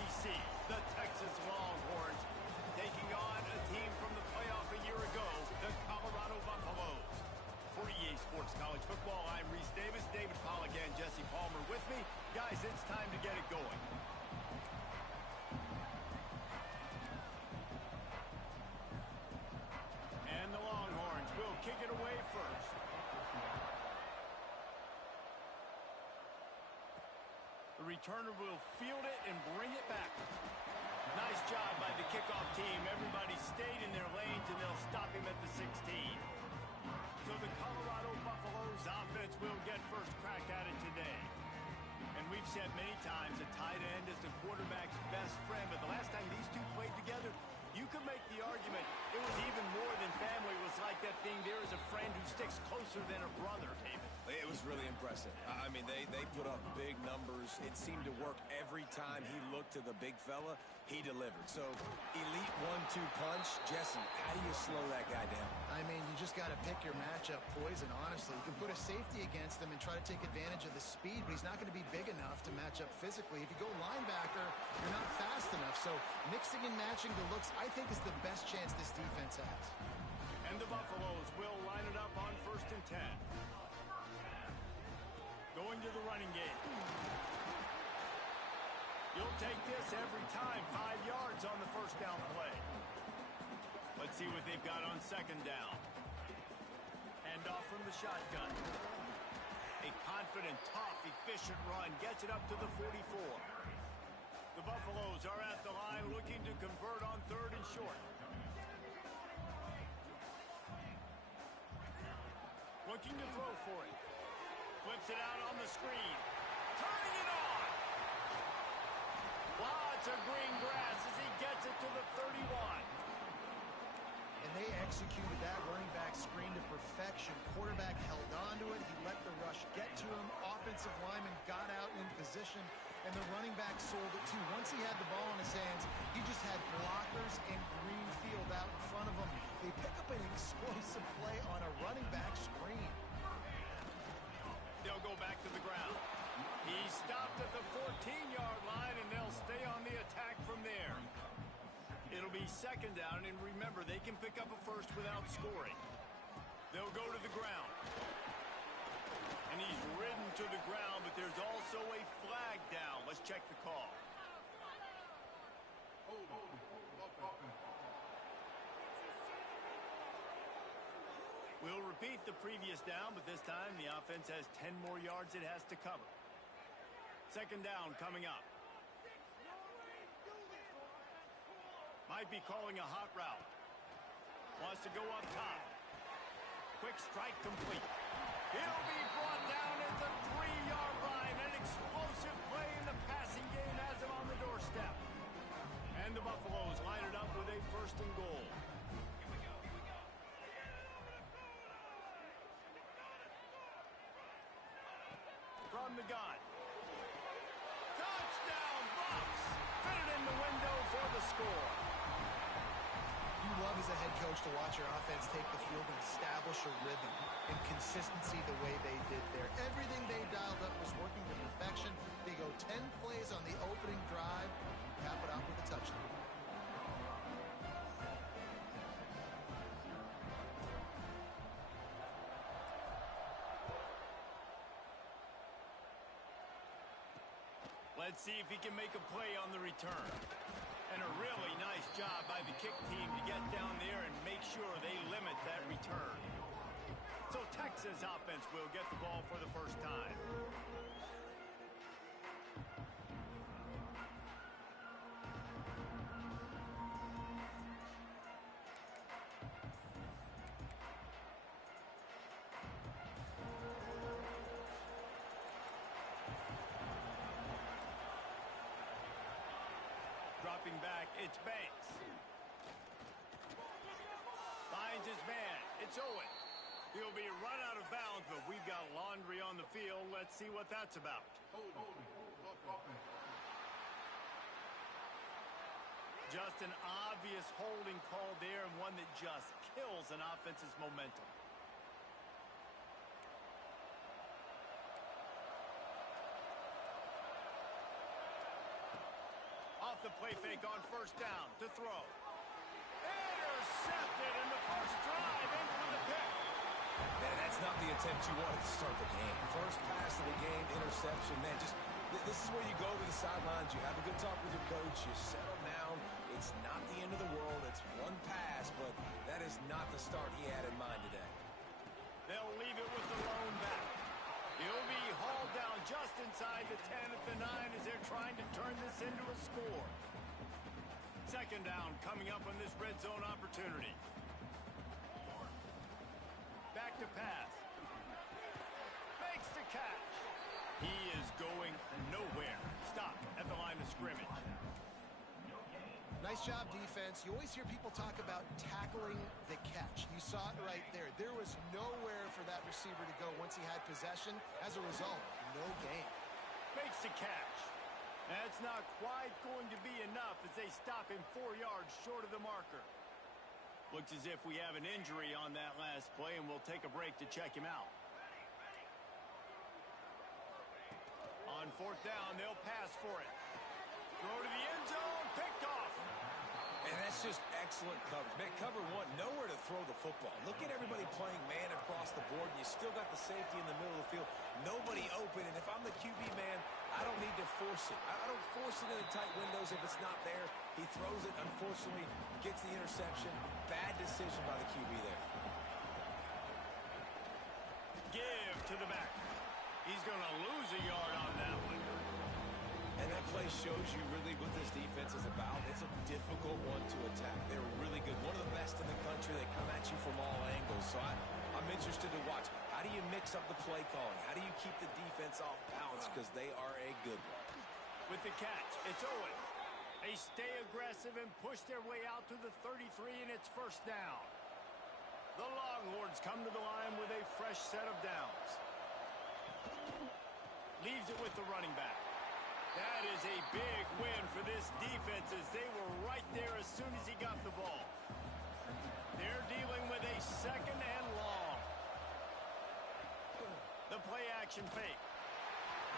SEC, the Texas Longhorns, taking on a team from the playoff a year ago, the Colorado Buffaloes. For EA Sports College Football, I'm Reese Davis, David Pollack, and Jesse Palmer with me. Guys, it's time to get it going. And the Longhorns will kick it away first. The returner will field it and bring it back. Nice job by the kickoff team. Everybody stayed in their lanes, and they'll stop him at the 16. So the Colorado Buffaloes offense will get first crack at it today. And we've said many times a tight end is the quarterback's best friend, but the last time these two played together, you could make the argument it was even more than family. It was like that thing, there is a friend who sticks closer than a brother, David. It was really impressive. I mean, they put up big numbers. It seemed to work every time he looked to the big fella. He delivered. So, elite 1-2 punch. Jesse, how do you slow that guy down? I mean, you just got to pick your matchup poison, honestly. You can put a safety against him and try to take advantage of the speed, but he's not going to be big enough to match up physically. If you go linebacker, you're not fast enough. So, mixing and matching the looks, I think, is the best chance this defense has. And the Buffaloes will line it up on 1st and 10. Going to the running game. You'll take this every time. 5 yards on the first down play. Let's see what they've got on 2nd down. Hand off from the shotgun. A confident, tough, efficient run. Gets it up to the 44. The Buffaloes are at the line looking to convert on 3rd and short. Looking to throw for it. Flips it out on the screen. Turning it on. Lots of green grass as he gets it to the 31. And they executed that running back screen to perfection. Quarterback held on to it. He let the rush get to him. Offensive lineman got out in position, and the running back sold it too. Once he had the ball in his hands, he just had blockers and green field out in front of him. They pick up an explosive play on a running back screen. They'll go back to the ground. He stopped at the 14-yard line, and they'll stay on the attack from there. It'll be 2nd down, and remember, they can pick up a first without scoring. They'll go to the ground. And he's ridden to the ground, but there's also a flag down. Let's check the call. We'll repeat the previous down, but this time the offense has 10 more yards it has to cover. 2nd down coming up. Might be calling a hot route. Wants to go up top. Quick strike complete. He'll be brought down at the 3-yard line. An explosive play in the passing game has him on the doorstep. And the Buffaloes line it up with a 1st and goal. From the gun. Touchdown, Bucks! Fitted in the window for the score. You love as a head coach to watch your offense take the field and establish a rhythm and consistency the way they did there. Everything they dialed up was working to perfection. They go 10 plays on the opening drive, cap it off with a touchdown. Let's see if he can make a play on the return. And a really nice job by the kick team to get down there and make sure they limit that return. So Texas offense will get the ball for the first time. Dropping back, it's Banks. Finds his man, it's Owen. He'll be run out of bounds, but we've got laundry on the field. Let's see what that's about. Just an obvious holding call there, and one that just kills an offense's momentum. Off the play fake on first down to throw. Intercepted, and the first drive ends with a pick. Man, that's not the attempt you wanted to start the game. First pass of the game, interception. Man, this is where you go to the sidelines. You have a good talk with your coach. You settle down. It's not the end of the world. It's one pass, but that is not the start he had in mind today. They'll leave it with the lone back. He'll be hauled down just inside the 10 at the 9 as they're trying to turn this into a score. Second down coming up on this red zone opportunity. Back to pass. Makes the catch. He is going nowhere. Stop at the line of scrimmage. Nice job, defense. You always hear people talk about tackling the catch. You saw it right there. There was nowhere for that receiver to go once he had possession. As a result, no gain. Makes the catch. That's not quite going to be enough as they stop him 4 yards short of the marker. Looks as if we have an injury on that last play, and we'll take a break to check him out. On fourth down, they'll pass for it. Throw to the end zone, picked off. And that's just excellent coverage. Man, cover one, nowhere to throw the football. Look at everybody playing man across the board. You still got the safety in the middle of the field. Nobody open, and if I'm the QB man, I don't need to force it. I don't force it in the tight windows if it's not there. He throws it, unfortunately, gets the interception. Bad decision by the QB there. Give to the back. He's going to lose a yard on that one. And that play shows you really what this defense is about. It's a difficult one to attack. They're really good. One of the best in the country. They come at you from all angles. So I'm interested to watch. How do you mix up the play calling? How do you keep the defense off balance? Because they are a good one. With the catch, it's Owen. They stay aggressive and push their way out to the 33, and it's first down. The Longhorns come to the line with a fresh set of downs. Leaves it with the running back. That is a big win for this defense as they were right there as soon as he got the ball. They're dealing with a second and long. The play action fake.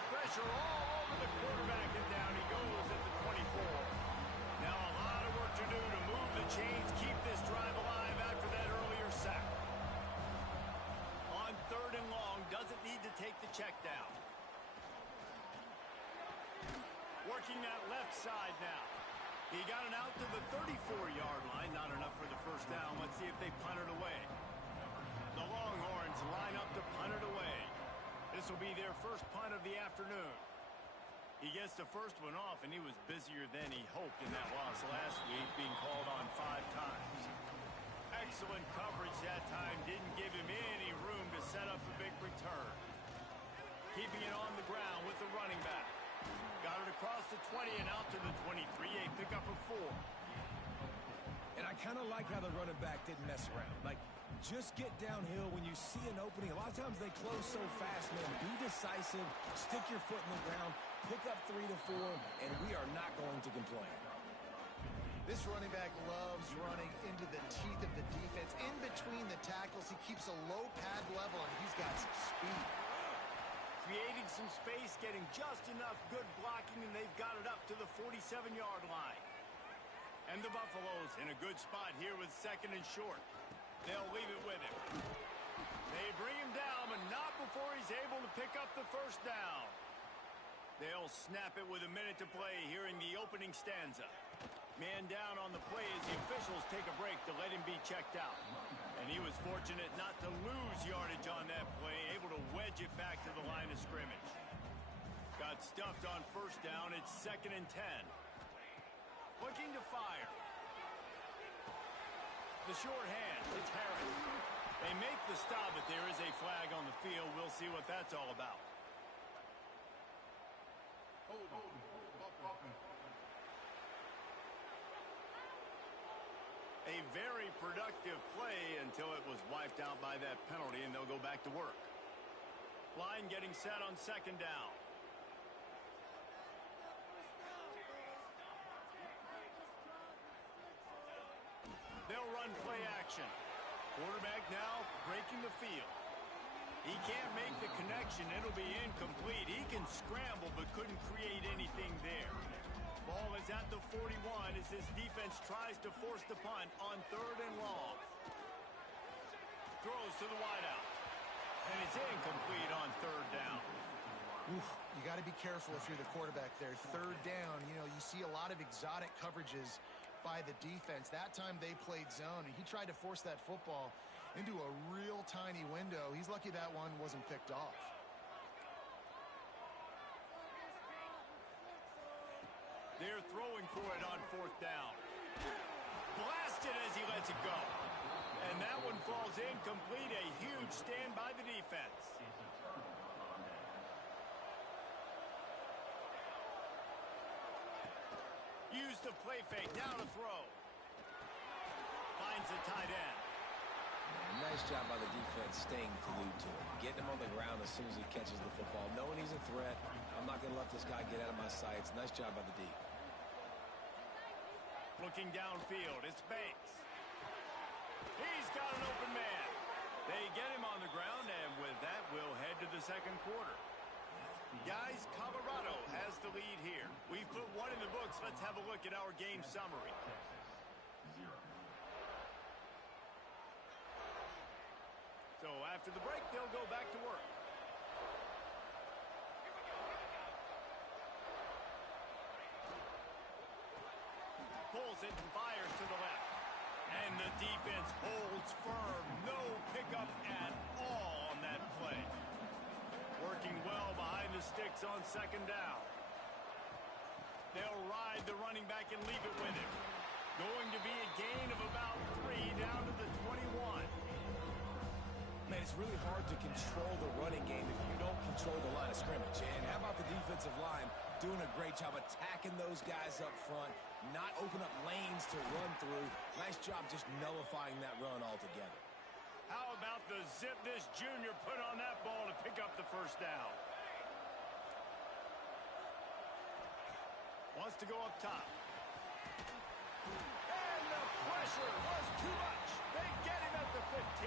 Pressure all over the quarterback, and down he goes at the 24. Now a lot of work to do to move the chains, keep this drive alive after that earlier sack. On third and long, doesn't need to take the check down. Working that left side now. He got it out to the 34-yard line. Not enough for the first down. Let's see if they punt it away. The Longhorns line up to punt it away. This will be their first punt of the afternoon. He gets the first one off, and he was busier than he hoped in that loss last week, being called on 5 times. Excellent coverage that time. Didn't give him any room to set up a big return. Keeping it on the ground with the running back. Got it across the 20 and out to the 23, a pickup of 4. And I kind of like how the running back didn't mess around. Like, just get downhill when you see an opening. A lot of times they close so fast, man. Be decisive, stick your foot in the ground, pick up 3 to 4, and we are not going to complain. This running back loves running into the teeth of the defense. In between the tackles, he keeps a low pad level, and he's got some speed. Creating some space, getting just enough good blocking, and they've got it up to the 47-yard line. And the Buffaloes in a good spot here with second and short. They'll leave it with him. They bring him down, but not before he's able to pick up the first down. They'll snap it with a minute to play here in the opening stanza. Man down on the play as the officials take a break to let him be checked out. And he was fortunate not to lose yardage on that play, able to wedge it back to the line of scrimmage. Got stuffed on first down. It's second and 10. Looking to fire. The short hand. It's Harris. They make the stop, but there is a flag on the field. We'll see what that's all about. A very productive play until it was wiped out by that penalty, and they'll go back to work. Line getting set on second down. They'll run play action. Quarterback now breaking the field. He can't make the connection. It'll be incomplete. He can scramble but couldn't create anything there. Ball is at at the 41 as this defense tries to force the punt on 3rd and long. Throws to the wideout. And it's incomplete on 3rd down. Oof, you got to be careful if you're the quarterback there. 3rd down, you know, you see a lot of exotic coverages by the defense. That time they played zone, and he tried to force that football into a real tiny window. He's lucky that one wasn't picked off. They're throwing for it on 4th down. Blasted as he lets it go. And that one falls incomplete. A huge stand by the defense. Use the play fake. Now to throw. Finds the tight end. Man, nice job by the defense staying glued to it. Getting him on the ground as soon as he catches the football. Knowing he's a threat. I'm not going to let this guy get out of my sights. Nice job by the D. Looking downfield. It's Banks. He's got an open man. They get him on the ground, and with that, we'll head to the 2nd quarter. Guys, Colorado has the lead here. We've put one in the books. Let's have a look at our game summary. So after the break, they'll go back to work. Pulls it and fires to the left. And the defense holds firm. No pickup at all on that play. Working well behind the sticks on 2nd down. They'll ride the running back and leave it with him. Going to be a gain of about 3 down to the 21. Man, it's really hard to control the running game if you don't control the line of scrimmage. And how about the defensive line doing a great job attacking those guys up front, not open up lanes to run through. Nice job just nullifying that run altogether. How about the zip this junior put on that ball to pick up the 1st down? Wants to go up top. And the pressure was too much. They get him at the 15.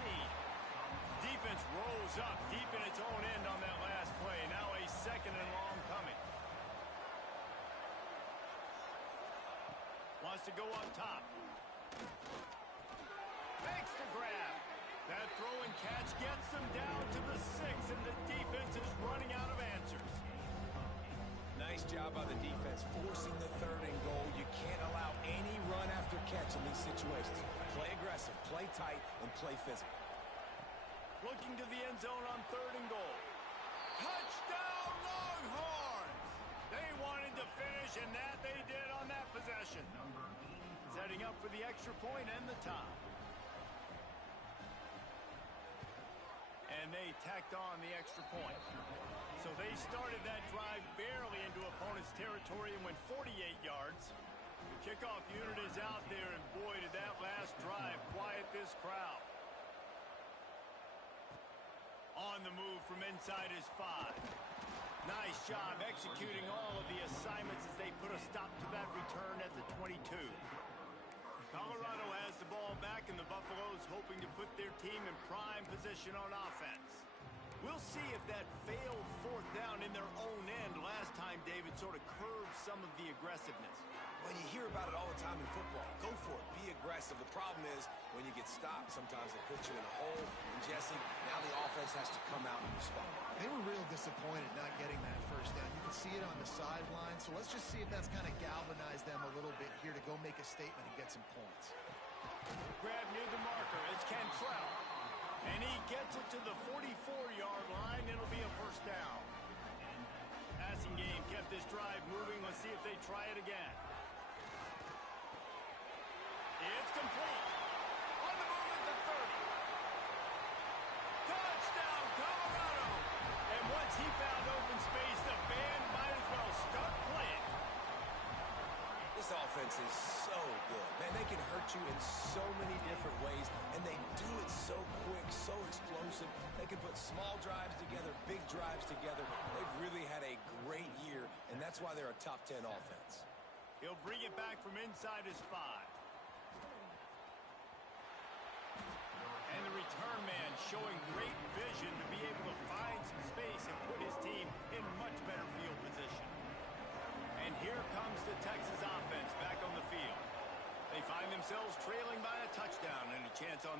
Defense rolls up deep in its own end on that last play. Now a 2nd and long coming. Wants to go up top. Makes the grab. That throw and catch gets them down to the 6, and the defense is running out of answers. Nice job by the defense, forcing the 3rd and goal. You can't allow any run after catch in these situations. Play aggressive, play tight, and play physical. Looking to the end zone on 3rd and goal. Touchdown, Longhorns! They wanted to finish, and that they did on that possession. Setting up for the extra point and the tie. And they tacked on the extra point. So they started that drive barely into opponent's territory and went 48 yards. The kickoff unit is out there, and boy, did that last drive quiet this crowd. On the move from inside his 5. Nice job executing all of the assignments as they put a stop to that return at the 22. Colorado has the ball back, and the Buffaloes hoping to put their team in prime position on offense. We'll see if that failed 4th down in their own end last time, David, sort of curbed some of the aggressiveness. Well, you hear about it all the time in football. Go for it. Be aggressive. The problem is when you get stopped, sometimes it puts you in a hole. And, Jesse, now the offense has to come out and respond. They were real disappointed not getting that 1st down. You can see it on the sideline. So let's just see if that's kind of galvanized them a little bit here to go make a statement and get some points. Grab near the marker. It's Cantrell. And he gets it to the 44-yard line. It'll be a 1st down. Passing game kept this drive moving. Let's see if they try it again. It's complete. On the move at the 30. Touchdown, Colorado. And once he found open space, the band might as well start playing. This offense is so good. Man, they can hurt you in so many different ways, and they do it so quick, so explosive. They can put small drives together, big drives together. They've really had a great year, and that's why they're a top 10 offense. He'll bring it back from inside his 5. And the return man showing great vision to be able to find some space and put his team in much better field position. And here comes the Texas offense.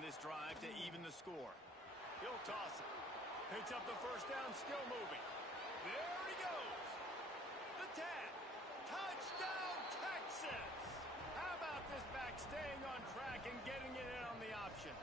this drive to even the score. He'll toss it. Picks up the first down, still moving. There he goes. The tag. Touchdown, Texas. How about this back staying on track and getting it in on the option?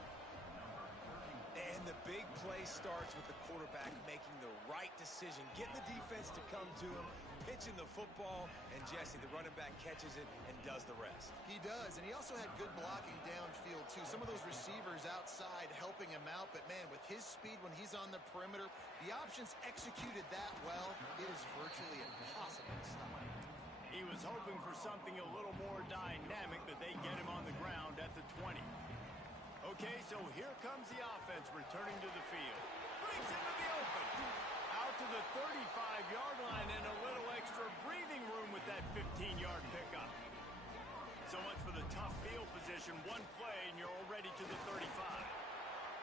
And the big play starts with the quarterback making the right decision, getting the defense to come to him, pitching the football, and Jesse, the running back, catches it and does the rest. He does, and he also had good blocking downfield, too. Some of those receivers outside helping him out, but, man, with his speed when he's on the perimeter, the options executed that well. It is virtually impossible to stop. He was hoping for something a little more dynamic, but they get him on the ground at the 20. Okay, so here comes the offense returning to the field. Brings into the open. Out to the 35-yard line and a little extra breathing room with that 15-yard pickup. So much for the tough field position. One play and you're already to the 35.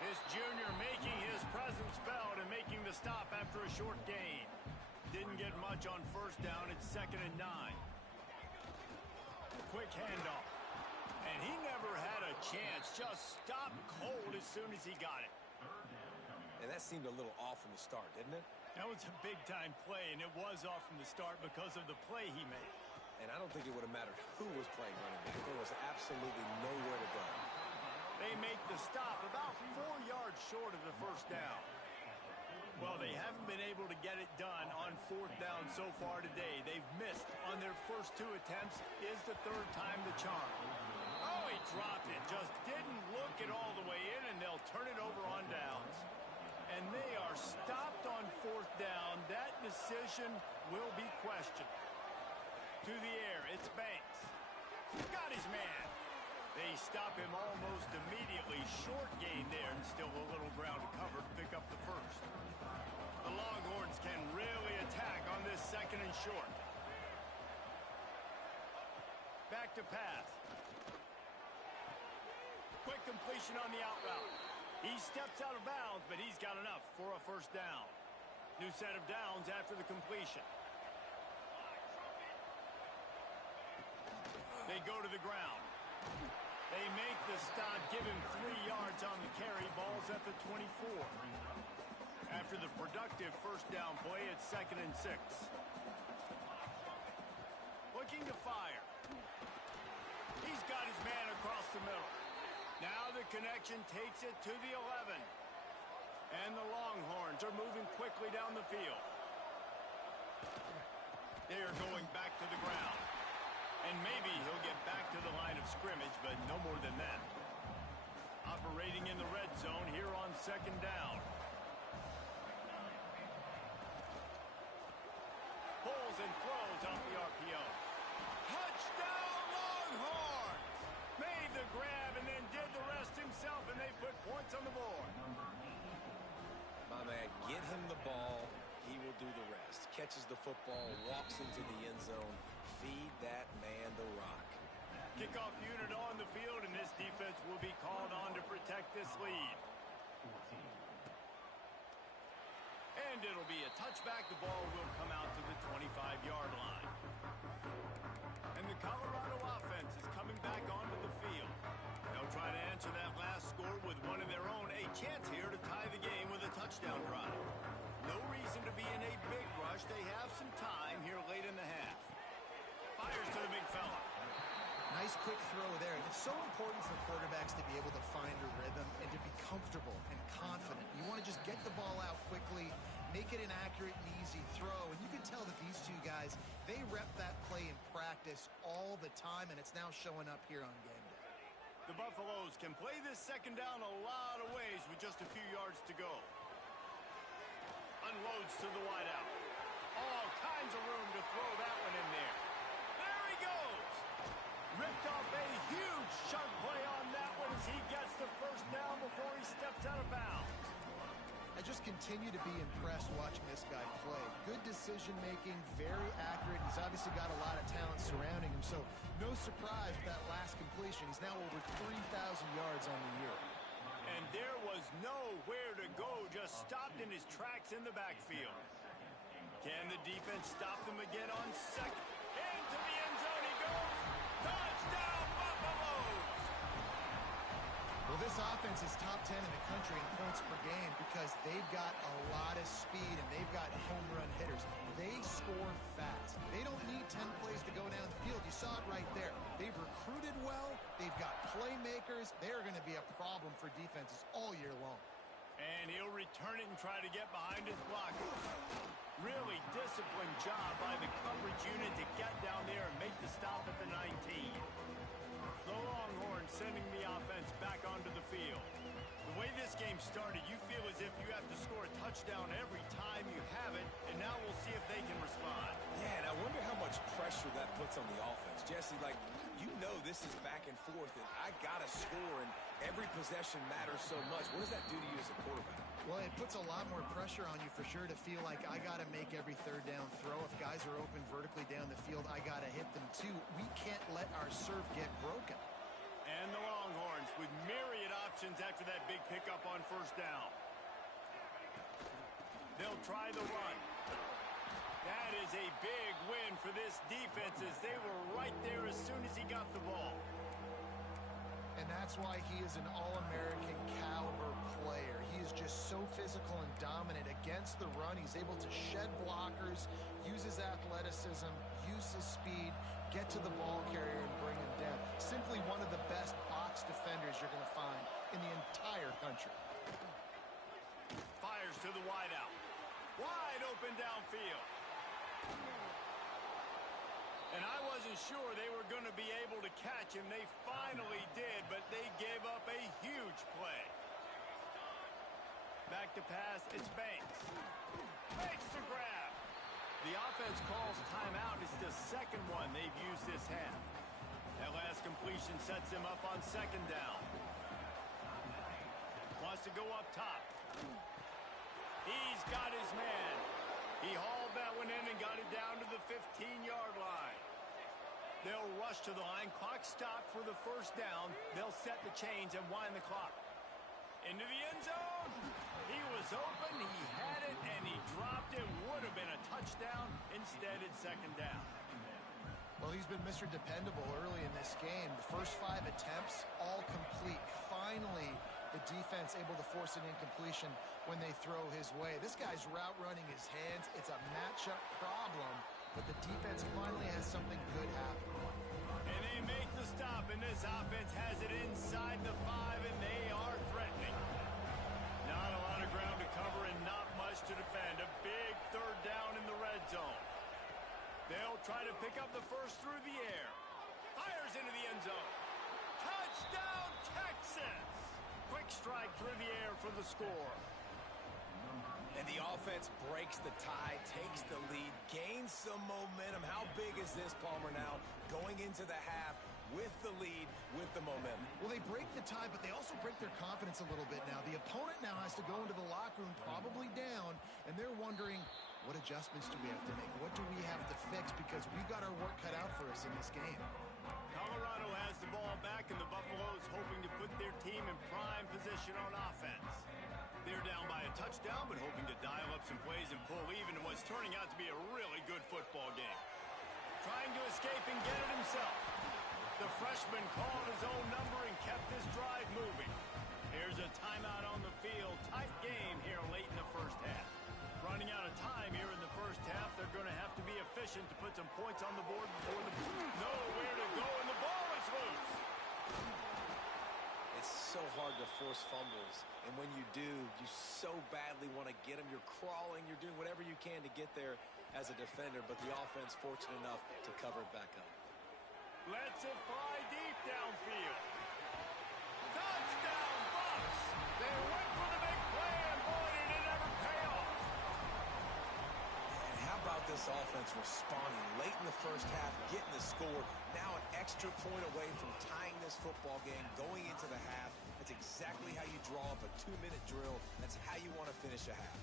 This junior making his presence felt and making the stop after a short gain. Didn't get much on first down. It's 2nd and 9. Quick handoff. And he never had a chance. Just stopped cold as soon as he got it. And that seemed a little off from the start, didn't it? That was a big-time play, and it was off from the start because of the play he made. And I don't think it would have mattered who was playing running back. There was absolutely nowhere to go. They make the stop about 4 yards short of the first down. Well, they haven't been able to get it done on 4th down so far today. They've missed on their first 2 attempts. Is the 3rd time the charm. Oh, he dropped it. Just didn't look it all the way in, and they'll turn it over on downs. And they are stopped on 4th down. That decision will be questioned. To the air, it's Banks. Got his man. They stop him almost immediately. Short gain there, and still a little ground to cover to pick up the first. The Longhorns can really attack on this 2nd and short. Back to pass. Quick completion on the out route. He steps out of bounds, but he's got enough for a first down. New set of downs after the completion. They go to the ground. They make the stop, give him 3 yards on the carry. Ball's at the 24. After the productive first down play, it's 2nd and 6. Looking to fire. He's got his man across the middle. Now the connection takes it to the 11. And the Longhorns are moving quickly down the field. They are going back to the ground. And maybe he'll get back to the line of scrimmage, but no more than that. Operating in the red zone here on 2nd down. Pulls and throws off the RPO. Touchdown Longhorns! Made the grab and then did the rest himself, and they put points on the board. My man, get him the ball. He will do the rest. Catches the football, walks into the end zone. Feed that man the rock. Kickoff unit on the field, and this defense will be called on to protect this lead. And it'll be a touchback. The ball will come out to the 25-yard line. And the Colorado offense is coming back onto the field. They'll try to answer that last score with one of their own. A chance here to tie the game with a touchdown drive. No reason to be in a big rush. They have some time here late in the half. Fires to the big fella. Nice quick throw there. It's so important for quarterbacks to be able to find a rhythm and to be comfortable and confident. You want to just get the ball out quickly, make it an accurate and easy throw. And you can tell that these two guys, they rep that play in practice all the time, and it's now showing up here on game day. The Buffaloes can play this 2nd down a lot of ways with just a few yards to go. Unloads to the wideout. All kinds of room to throw that one in there. There he goes. Ripped off a huge chunk play on that one as he gets the first down before he steps out of bounds. I just continue to be impressed watching this guy play. Good decision-making, very accurate. He's obviously got a lot of talent surrounding him, so no surprise with that last completion. He's now over 3,000 yards on the year. And there was nowhere to go, just stopped in his tracks in the backfield. Can the defense stop them again on 2nd? Into the end zone he goes. Touchdown, Buffaloes! Well, this offense is is top 10 in the country in points per game because they've got a lot of speed and they've got home run hitters. They score fast. They don't need 10 plays to go down the field. You saw it right there. They've recruited well. They've got playmakers. They're going to be a problem for defenses all year long. And he'll return it and try to get behind his blocker. Really disciplined job by the coverage unit to get down there and make the stop at the 19. The Longhorns sending the offense back onto the field. The way this game started, you feel as if you have to score a touchdown every time you have it, and now we'll see if they can respond. Yeah, and I wonder how much pressure that puts on the offense. Jesse, like, you know this is back and forth, and I got to score, and every possession matters so much. What does that do to you as a quarterback? Well, it puts a lot more pressure on you for sure to feel like I got to make every third down throw. If guys are open vertically down the field, I got to hit them too. We can't let our serve get broken. And the Longhorns with myriad options after that big pickup on first down. They'll try the run. That is a big win for this defense as they were right there as soon as he got the ball. And that's why he is an All-American caliber player. He is just so physical and dominant against the run. He's able to shed blockers, use his athleticism, use his speed, get to the ball carrier and bring him down. Simply one of the best box defenders you're going to find in the entire country. Fires to the wideout. Wide open downfield. And I wasn't sure they were going to be able to catch him. They finally did, but they gave up a huge play. Back to pass, it's Banks. Banks to grab. The offense calls timeout. It's the second one they've used this half. That last completion sets him up on second down. Wants to go up top. He's got his man. He hauled that one in and got it down to the 15-yard line. They'll rush to the line. Clock stopped for the first down. They'll set the chains and wind the clock. Into the end zone. He was open. He had it, and he dropped it. Would have been a touchdown. Instead, it's second down. Well, he's been Mr. Dependable early in this game. The first 5 attempts, all complete. Finally, the defense able to force an incompletion when they throw his way. This guy's route running his hands. It's a matchup problem, but the defense finally has something good happen. And they make the stop, and this offense has it inside the 5, and they are threatening. Not a lot of ground to cover and not much to defend. A big third down in the red zone. They'll try to pick up the first through the air. Fires into the end zone. Touchdown, Texas! Quick strike through the air for the score. And the offense breaks the tie, takes the lead, gains some momentum. How big is this, Palmer, now? Going into the half with the lead, with the momentum. Well, they break the tie, but they also break their confidence a little bit now. The opponent now has to go into the locker room probably down, and they're wondering, what adjustments do we have to make? What do we have to fix? Because we've got our work cut out for us in this game. Colorado has the ball back, and the Buffaloes hoping to put their team in prime position on offense. They're down by a touchdown, but hoping to dial up some plays and pull even in what's turning out to be a really good football game. Trying to escape and get it himself. The freshman called his own number and kept this drive moving. Here's a timeout on the field. Tight game here late in the first half. Running out of time here in the first half. They're going to have to be efficient to put some points on the board before the nowhere to go, and the ball is loose. It's so hard to force fumbles, and when you do, you so badly want to get them. You're crawling, you're doing whatever you can to get there as a defender, but the offense fortunate enough to cover it back up. Lets it fly deep downfield. Touchdown, Bucks! They went for the big play, and boy, did it ever pay off. And how about this offense responding late in the first half, getting the score, now an extra point away from tying this football game, going into the half. That's exactly how you draw up a 2-minute drill. That's how you want to finish a half.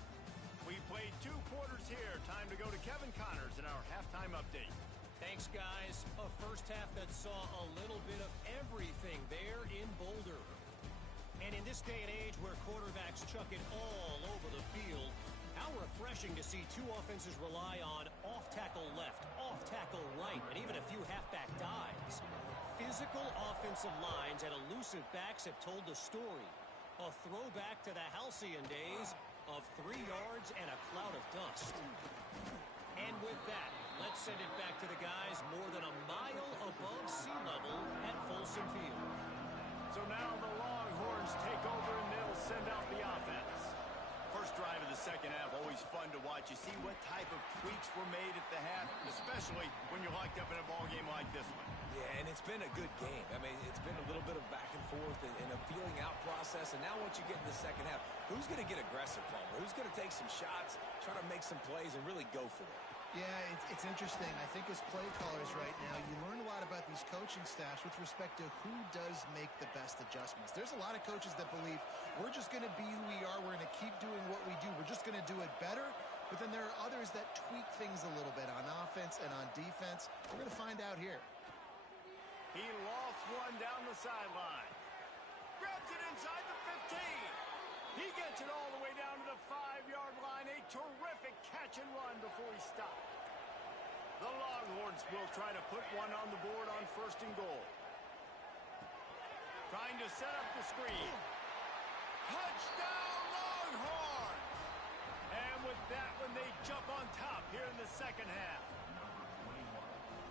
We played 2 quarters here. Time to go to Kevin Connors in our halftime update. Thanks, guys. A first half that saw a little bit of everything there in Boulder. And in this day and age where quarterbacks chuck it all over the field, how refreshing to see 2 offenses rely on off-tackle left, off-tackle right, and even a few halfback dives. Physical offensive lines and elusive backs have told the story. A throwback to the halcyon days of 3 yards and a cloud of dust. And with that, let's send it back to the guys more than a mile above sea level at Folsom Field. So now the Longhorns take over and they'll send out the offense. First drive of the second half, always fun to watch. You see what type of tweaks were made at the half, especially when you're locked up in a ball game like this one. Yeah, and it's been a good game. I mean, it's been a little bit of back and forth and a feeling out process. And now once you get in the second half, who's going to get aggressive, Palmer? Who's going to take some shots, try to make some plays, and really go for it? Yeah, it's interesting. I think as play callers right now, you learn a lot about these coaching staffs with respect to who does make the best adjustments. There's a lot of coaches that believe we're just going to be who we are. We're going to keep doing what we do. We're just going to do it better. But then there are others that tweak things a little bit on offense and on defense. We're going to find out here. He lofts one down the sideline. Grabs it inside the 15. He gets it all the way down to the 5-yard line. A terrific catch and run before he stopped. The Longhorns will try to put one on the board on 1st and goal. Trying to set up the screen. Touchdown Longhorns! And with that one, they jump on top here in the second half.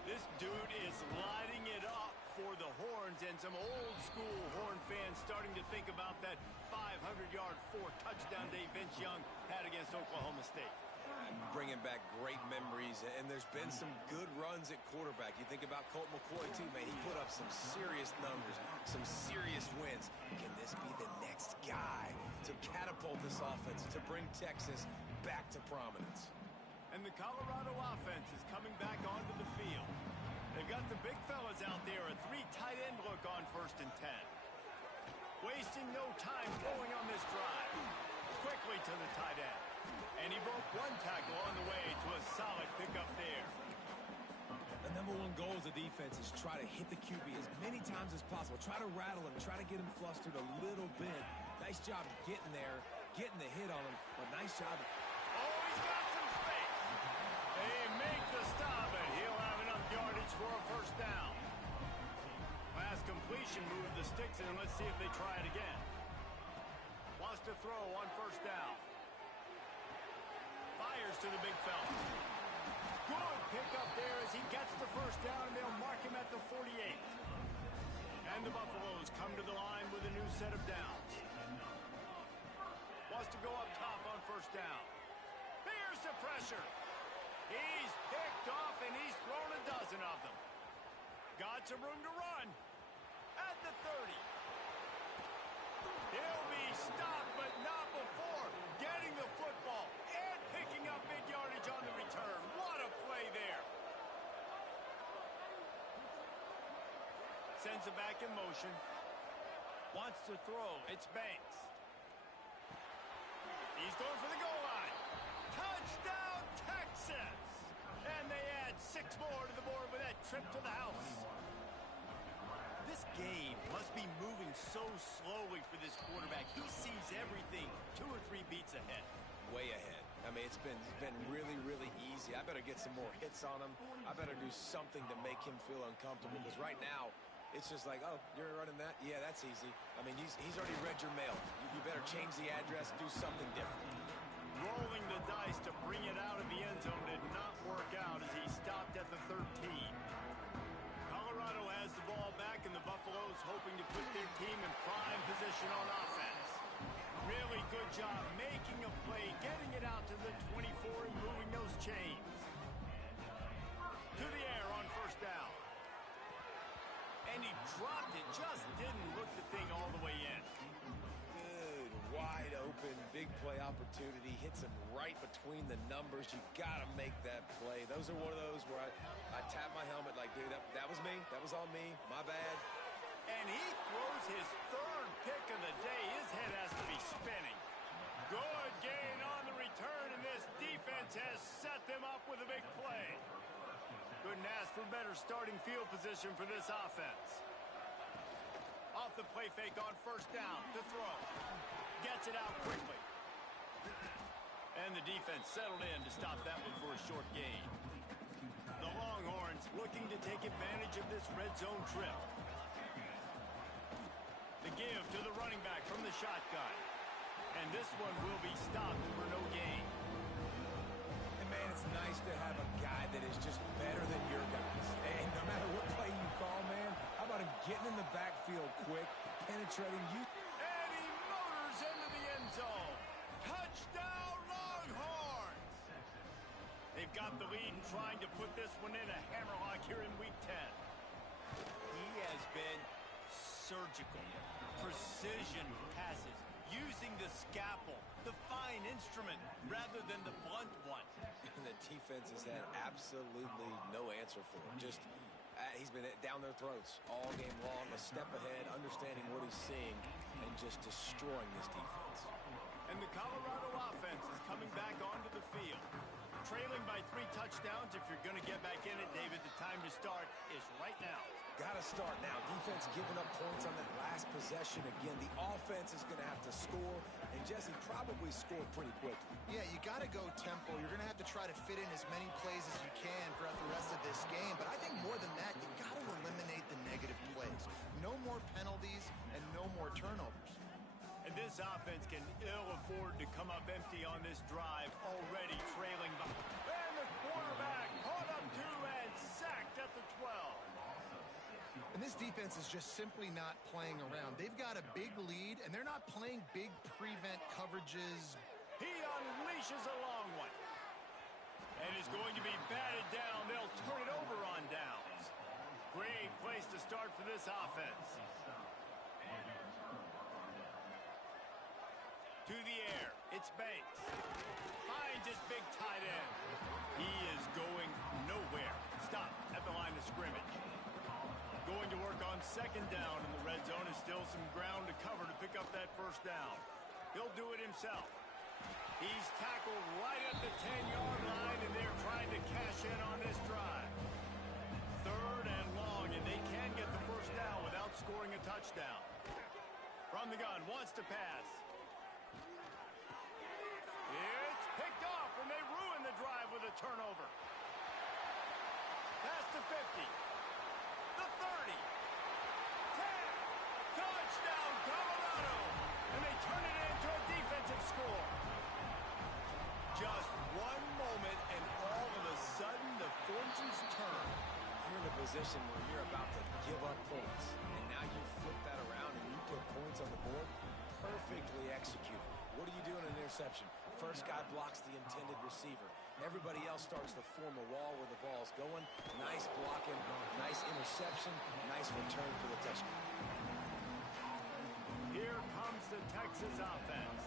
This dude is lighting it up for the Horns, and some old-school Horn fans starting to think about that 500-yard 4-touchdown day Vince Young had against Oklahoma State. Bringing back great memories, and there's been some good runs at quarterback. You think about Colt McCoy, too, man. He put up some serious numbers, some serious wins. Can this be the next guy to catapult this offense, to bring Texas back to prominence? And the Colorado offense is coming back onto the field. They've got the big fellas out there, a 3 tight end look on 1st and 10. Wasting no time throwing on this drive. Quickly to the tight end. And he broke 1 tackle on the way to a solid pickup there. The number 1 goal as a defense is try to hit the QB as many times as possible. Try to rattle him, try to get him flustered a little bit. Nice job getting there, getting the hit on him, but nice job. Oh, he's got some space. They make the stop, and he'll have enough yardage for a 1st down. Last completion moved the sticks, and let's see if they try it again. Wants to throw on 1st down. Fires to the big fella. Good pickup there as he gets the 1st down, and they'll mark him at the 48. And the Buffaloes come to the line with a new set of downs. Wants to go up top on 1st down. Here's the pressure. He's picked off, and he's thrown a dozen of them. Got some room to run. At the 30. He'll be stopped, but not before getting the football and picking up big yardage on the return. What a play there. Sends it back in motion. Wants to throw. It's Banks. He's going for the goal line. Touchdown, Texas! And they add 6 more to the board with that trip to the house. This game must be moving so slowly for this quarterback. He sees everything 2 or 3 beats ahead. Way ahead. I mean, it's been really, really easy. I better get some more hits on him. I better do something to make him feel uncomfortable, because right now, it's just like, oh, you're running that? Yeah, that's easy. I mean, he's already read your mail. You better change the address, do something different. Rolling the dice to bring it out of the end zone did not work out as he stopped at the 13. Colorado has the ball back, and the Buffaloes hoping to put their team in prime position on offense. Really good job making a play, getting it out to the 24 and moving those chains. To the air on 1st down. And he dropped it, just didn't look the thing all the way in. Good, wide open, big play opportunity. Hits him right between the numbers. You got to make that play. Those are one of those where I tap my helmet like, dude, that was me. That was on me. My bad. And he throws his 3rd pick of the day. His head has to be spinning. Good gain on the return, and this defense has set them up with a big play. Couldn't ask for better starting field position for this offense. Off the play fake on 1st down to throw. Gets it out quickly. And the defense settled in to stop that one for a short gain. The Longhorns looking to take advantage of this red zone trip. The give to the running back from the shotgun. And this one will be stopped for no gain. And, man, it's nice to have a guy that is just better than your guys. And no matter what play you call, man, how about him getting in the backfield quick, penetrating you? And he motors into the end zone. Touchdown, Longhorns! They've got the lead and trying to put this one in a hammerlock here in Week 10. He has been surgical. Precision passes. Using the scalpel, the fine instrument, rather than the blunt one. And the defense has had absolutely no answer for him. Just, he's been down their throats all game long, a step ahead, understanding what he's seeing, and just destroying this defense. And the Colorado offense is coming back onto the field. Trailing by 3 touchdowns. If you're going to get back in it, David, the time to start is right now. Got to start now. Defense giving up points on that last possession. Again, the offense is going to have to score, and Jesse probably scored pretty quick. Yeah, you got to go tempo. You're going to have to try to fit in as many plays as you can throughout the rest of this game. But I think more than that, you got to eliminate the negative plays. No more penalties and no more turnovers. And this offense can ill afford to come up empty on this drive, already trailing. And the quarterback caught up to and sacked at the 12. And this defense is just simply not playing around. They've got a big lead, and they're not playing big prevent coverages. He unleashes a long one. And is going to be batted down. They'll turn it over on downs. Great place to start for this offense. To the air, it's Banks. Finds his big tight end. He is going nowhere. Stop at the line of scrimmage. Going to work on second down in the red zone. Is still some ground to cover to pick up that first down. He'll do it himself. He's tackled right at the 10-yard line, and they're trying to cash in on this drive. 3rd and long, and they can get the first down without scoring a touchdown. From the gun, wants to pass. It's picked off, and they ruin the drive with a turnover. Pass to 50. The 30. 10. Touchdown, Colorado. And they turn it into a defensive score. Just one moment, and all of a sudden, the fortunes turn. You're in a position where you're about to give up points, and now you flip that around and you put points on the board. Perfectly executed. What do you do in an interception? First guy blocks the intended receiver. Everybody else starts to form a wall where the ball's going. Nice blocking, nice interception, nice return for the touchdown. Here comes the Texas offense.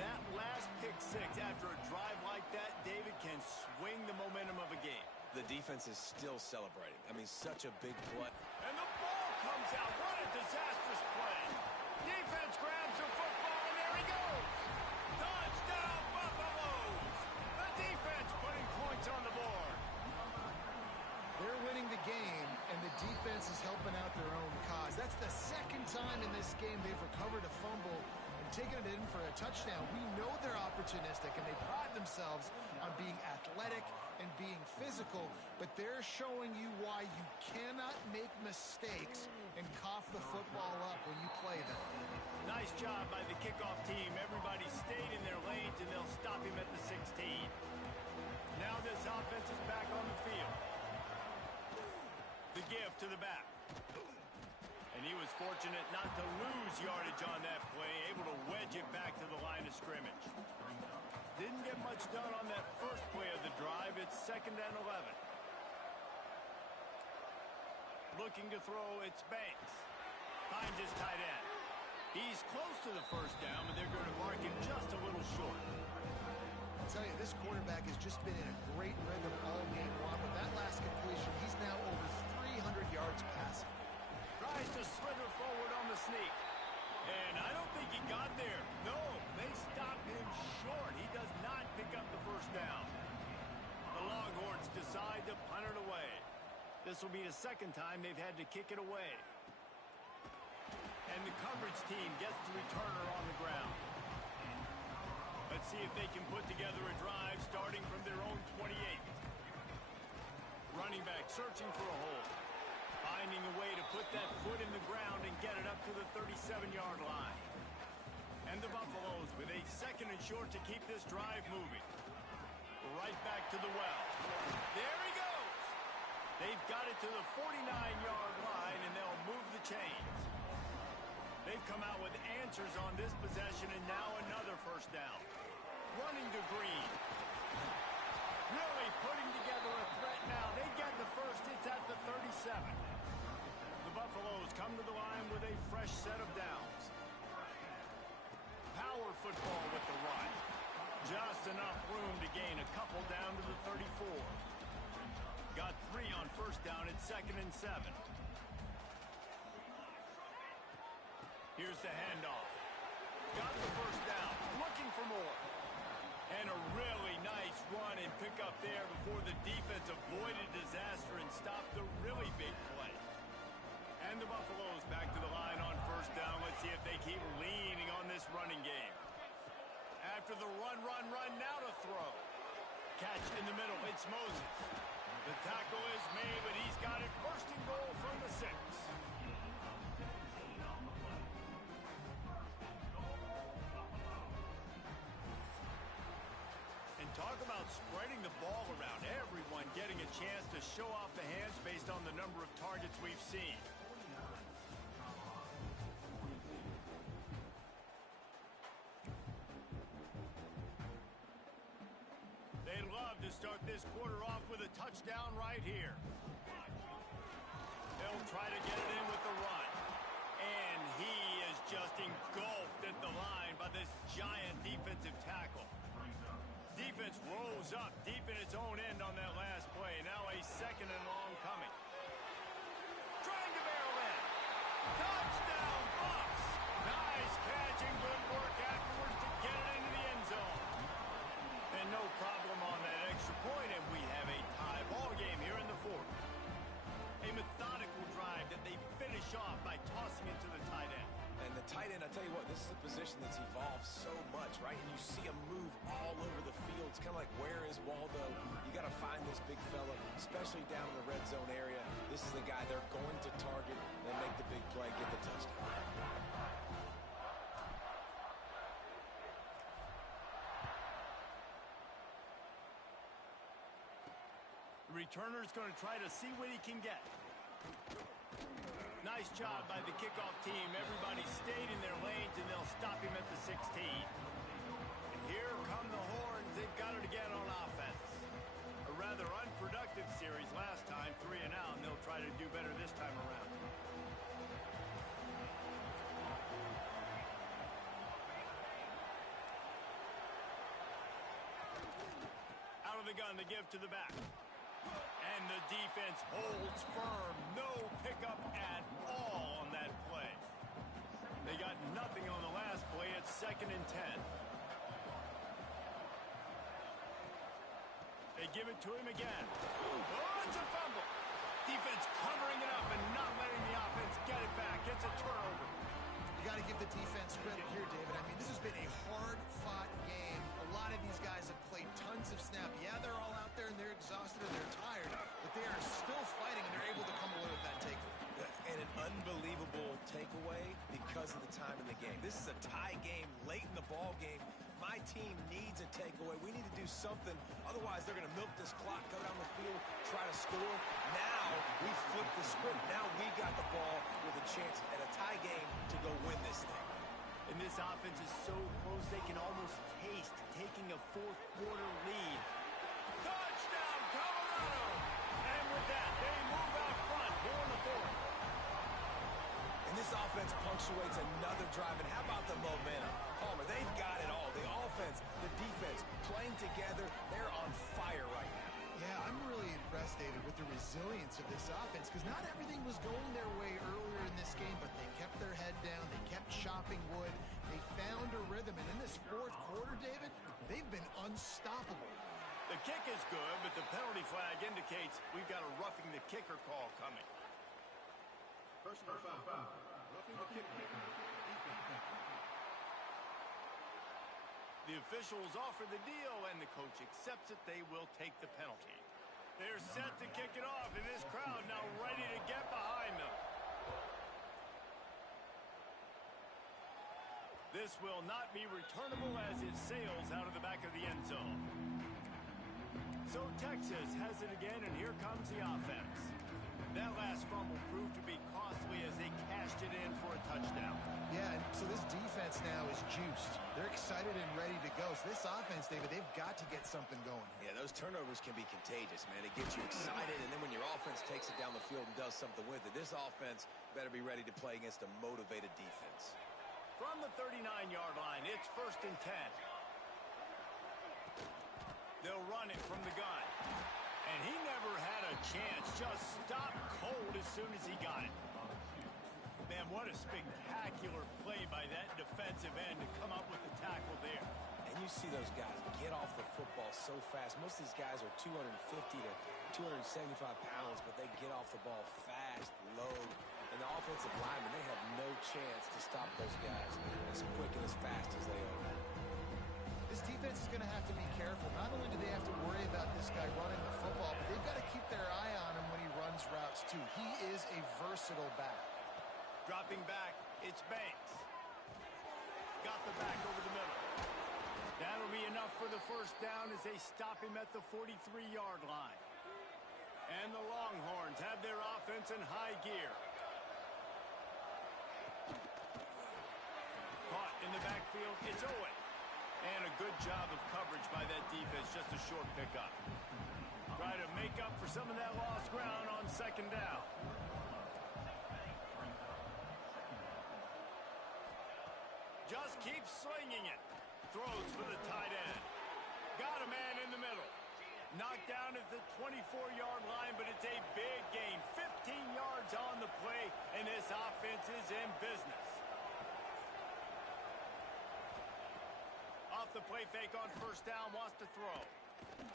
That last pick 6 after a drive like that, David, can swing the momentum of a game. The defense is still celebrating. I mean, such a big play. And the ball comes out. What a disastrous play. Defense grabs the football, and there he goes. Touchdown, Buffaloes. The defense putting points on the board. They're winning the game, and the defense is helping out their own cause. That's the second time in this game they've recovered a fumble and taken it in for a touchdown. We know they're opportunistic, and they pride themselves on being athletic and being physical, but they're showing you why you cannot make mistakes and cough the football up when you play them. Nice job by the kickoff team. Everybody stayed in their lanes, and they'll stop him at the 16. Now this offense is back on the field. The give to the back. And he was fortunate not to lose yardage on that play, able to wedge it back to the line of scrimmage. Didn't get much done on that first play of the drive. It's 2nd and 11. Looking to throw, it's Banks. Finds his tight end. He's close to the first down, but they're going to mark him just a little short. I'll tell you, this quarterback has just been in a great rhythm all game long. With that last completion, he's now over 300 yards passing. Tries to slither forward on the sneak. And I don't think he got there. No, they stopped him short. He does not pick up the first down. The Longhorns decide to punt it away. This will be the 2nd time they've had to kick it away. And the coverage team gets the returner on the ground. Let's see if they can put together a drive starting from their own 28. Running back searching for a hole. Finding a way to put that foot in the ground and get it up to the 37-yard line. And the Buffaloes with a 2nd and short to keep this drive moving. Right back to the well. There he goes. They've got it to the 49-yard line, and they'll move the chains. They've come out with answers on this possession, and now another first down. Running to Green. Really putting together a threat now. They get the first. It's at the 37. The Buffaloes come to the line with a fresh set of downs. Power football with the run. Just enough room to gain a couple down to the 34. Got 3 on first down at 2nd and 7. Here's the handoff. Got the first down. Looking for more. And a really nice run and pick up there before the defense avoided disaster and stopped the really big play. And the Buffaloes back to the line on first down. Let's see if they keep leaning on this running game. After the run, now to throw. Catch in the middle. It's Moses. The tackle is made, but he's got it. First and goal from the 6. And talk about spreading the ball around. Everyone getting a chance to show off the hands based on the number of targets we've seen. They'd love to start this quarter off with a touchdown right here. They'll try to get it in with the run. And he is just engulfed at the line by this giant defensive tackle. Defense rose up deep in its own end on that last play. Now a 2nd and long coming. Trying to barrel in. Touchdown, Bucks! Nice catch and good work afterwards to get it into the end zone. And no problem on that extra point, and we have a tie ball game here in the 4th. A methodical drive that they finish off by tossing it to the tight end. And the tight end, I tell you what, this is a position that's evolved so much, right? And you see him move all over the field. It's kind of like, where is Waldo? You got to find this big fella, especially down in the red zone area. This is the guy they're going to target and make the big play, get the touchdown. Returner's going to try to see what he can get. Nice job by the kickoff team. Everybody stayed in their lanes, and they'll stop him at the 16. And here come the horns. They've got it again on offense. A rather unproductive series last time, 3 and out, and they'll try to do better this time around. Out of the gun, the give to the back. And the defense holds firm. No pickup at all on that play. They got nothing on the last play. It's 2nd and 10. They give it to him again. Oh, it's a fumble. Defense covering it up and not letting the offense get it back. It's a turnover. You got to give the defense credit here, David. I mean, this has been a hard-fought game. A lot of these guys have played tons of snap. Yeah, they're all out there and they're exhausted and they're tired, but they are still fighting and they're able to come away with that takeaway. And an unbelievable takeaway because of the time in the game. This is a tie game late in the ball game. My team needs a takeaway. We need to do something. Otherwise, they're going to milk this clock, go down the field, try to score. Now we flip the script. Now we got the ball with a chance at a tie game to go win this thing. And this offense is so close they can almost taste taking a 4th quarter lead. Touchdown, Colorado! And with that, they move out front here in the 4th. And this offense punctuates another drive. And how about the momentum? Palmer, they've got it all. The offense, the defense, playing together. They're on fire right now. Yeah, I'm really impressed, David, with the resilience of this offense because not everything was going their way earlier in this game, but they kept their head down. They kept chopping wood. They found a rhythm. And in this 4th quarter, David, they've been unstoppable. The kick is good, but the penalty flag indicates we've got a roughing the kicker call coming. Personal foul. Roughing the kicker. The officials offer the deal, and the coach accepts it. They will take the penalty. They're set to kick it off, and this crowd now ready to get behind them. This will not be returnable as it sails out of the back of the end zone. So Texas has it again, and here comes the offense. That last fumble proved to be costly as they cashed it in for a touchdown. Yeah, and so this defense now is juiced. They're excited and ready to go. So this offense, David, they've got to get something going. Yeah, those turnovers can be contagious, man. It gets you excited, and then when your offense takes it down the field and does something with it, this offense better be ready to play against a motivated defense. From the 39-yard line, it's 1st and 10. They'll run it from the gun. And he never had a chance. Just stopped cold as soon as he got it. Man, what a spectacular play by that defensive end to come up with the tackle there. And you see those guys get off the football so fast. Most of these guys are 250 to 275 pounds, but they get off the ball fast, low. And the offensive linemen, they have no chance to stop those guys as quick and as fast as they are. This defense is going to have to be careful. Not only do they have to worry about this guy running the football, but they've got to keep their eye on him when he runs routes, too. He is a versatile back. Dropping back, it's Banks. Got the back over the middle. That'll be enough for the first down as they stop him at the 43-yard line. And the Longhorns have their offense in high gear. Caught in the backfield, it's Owen. And a good job of coverage by that defense, just a short pickup. Try to make up for some of that lost ground on 2nd down. Just keeps slinging it. Throws for the tight end. Got a man in the middle. Knocked down at the 24-yard line, but it's a big gain. 15 yards on the play, and this offense is in business. Off the play fake on 1st down, wants to throw.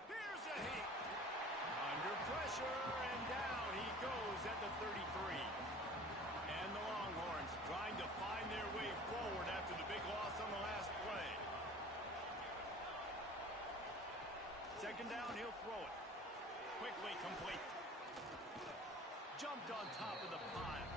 Here's a hit. Under pressure, and down he goes at the 33. And the Longhorns trying to find their way forward after the big loss on the last play. 2nd down, he'll throw it. Quickly complete. Jumped on top of the pile.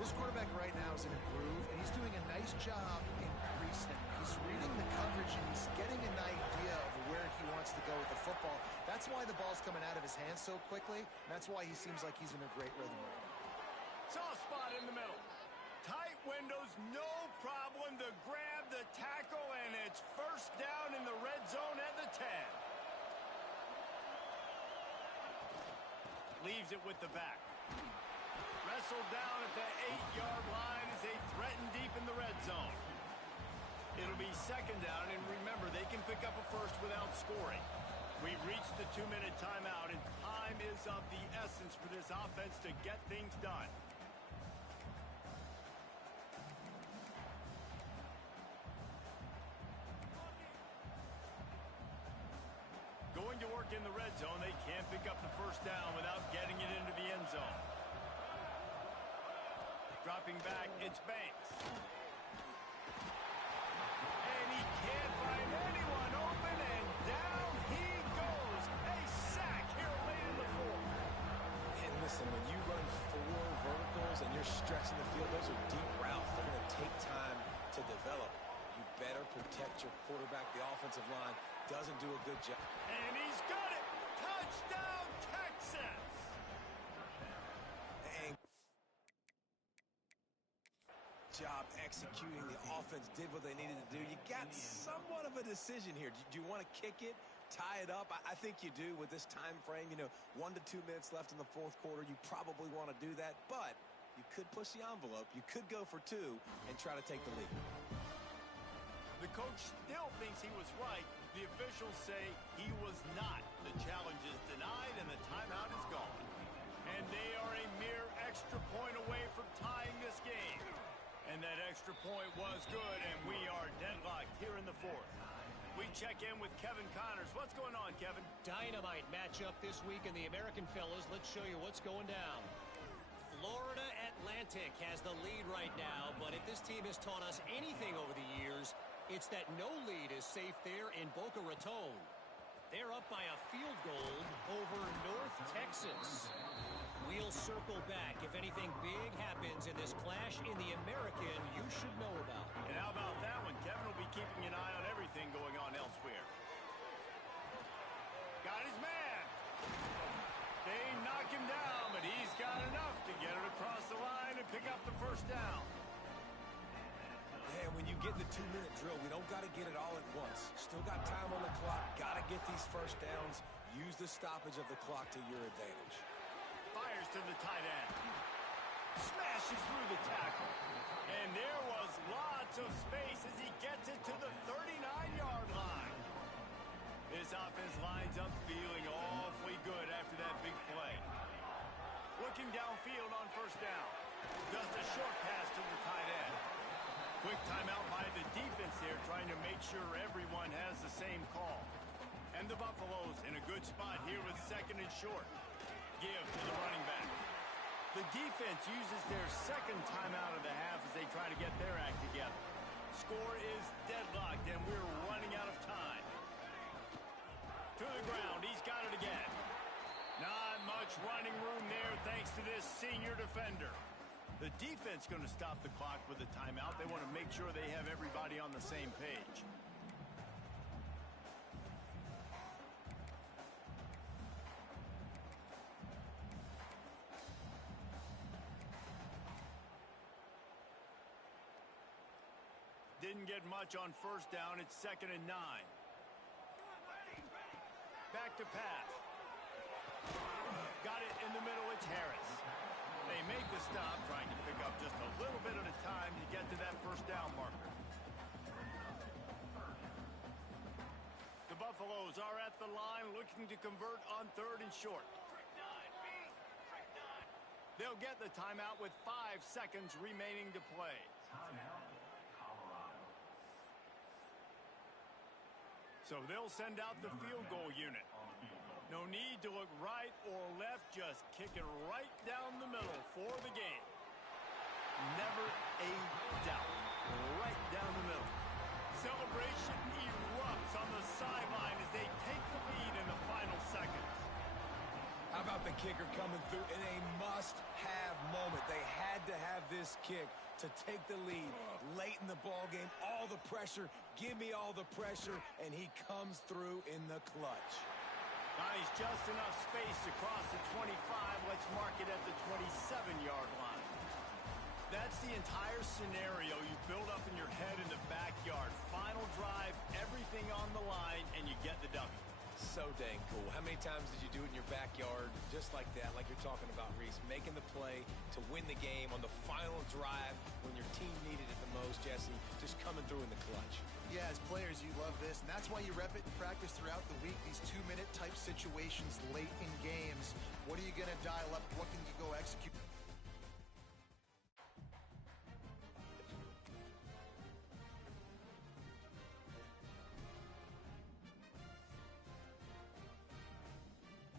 This quarterback right now is in a groove, and he's doing a nice job in pre-snap. He's reading the coverage, and he's getting an idea of where he wants to go with the football. That's why the ball's coming out of his hands so quickly. That's why he seems like he's in a great rhythm right now. Soft spot in the middle. Tight windows, no problem to grab the tackle, and it's 1st down in the red zone at the 10. Leaves it with the back. Wrestled down at the 8-yard line as they threaten deep in the red zone. It'll be 2nd down, and remember, they can pick up a first without scoring. We've reached the 2-minute timeout, and time is of the essence for this offense to get things done. Going to work in the red zone, they can't pick up the 1st down without getting it into the end zone. Dropping back, it's Banks. And he can't find anyone open, and down he goes. A sack here late in the 4th. And listen, when you run 4 verticals and you're stretching the field, those are deep routes. They're going to take time to develop. You better protect your quarterback. The offensive line doesn't do a good job. And he's got it. Touchdown, Texas. And job executing. The offense did what they needed to do. You got somewhat of a decision here. Do you want to kick it, tie it up? I think you do with this time frame. 1 to 2 minutes left in the 4th quarter. You probably want to do that, but you could push the envelope. You could go for 2 and try to take the lead. The coach still thinks he was right. The officials say he was not. The challenge is denied, and the timeout is gone. And they are a mere extra point away from tying this game. And that extra point was good, and we are deadlocked here in the 4th. We check in with Kevin Connors. What's going on, Kevin? Dynamite matchup this week in the American fellas. Let's show you what's going down. Florida Atlantic has the lead right now, but if this team has taught us anything over the years, it's that no lead is safe there in Boca Raton. They're up by a field goal over North Texas. We'll circle back if anything big happens in this clash in the American you should know about. And how about him down, but he's got enough to get it across the line and pick up the first down. And when you get in the 2-minute drill, we don't got to get it all at once. Still got time on the clock. Got to get these first downs. Use the stoppage of the clock to your advantage. Fires to the tight end. Smashes through the tackle. And there was lots of space as he gets it to the 39-yard line. This offense lines up feeling awfully good after that big play. Looking downfield on first down. Just a short pass to the tight end. Quick timeout by the defense here, trying to make sure everyone has the same call. And the Buffaloes in a good spot here with second and short. Give to the running back. The defense uses their second timeout of the half as they try to get their act together. Score is deadlocked, and we're running out of time. To the ground, he's got it again. Not much running room there thanks to this senior defender. The defense going to stop the clock with a timeout. They want to make sure they have everybody on the same page. Didn't get much on first down. It's 2nd and 9. Back to pass. Got it in the middle. It's Harris. They make the stop, trying to pick up just a little bit at a time to get to that first down marker. The Buffaloes are at the line looking to convert on 3rd and short. They'll get the timeout with 5 seconds remaining to play. So they'll send out the field goal unit. No need to look right or left, just kick it right down the middle for the game. Never a doubt. Right down the middle. Celebration erupts on the sideline as they take the lead in the final seconds. How about the kicker coming through in a must-have moment? They had to have this kick to take the lead late in the ball game. All the pressure, give me all the pressure, and he comes through in the clutch. Nice, just enough space across the 25. Let's mark it at the 27-yard line. That's the entire scenario you build up in your head in the backyard. Final drive, everything on the line, and you get the W. So dang cool. How many times did you do it in your backyard just like that, like you're talking about, Reese? Making the play to win the game on the final drive when your team needed it the most, Jesse. Just coming through in the clutch. Yeah, as players, you love this, and that's why you rep it in practice throughout the week, these 2-minute type situations late in games. What are you going to dial up? What can you go execute?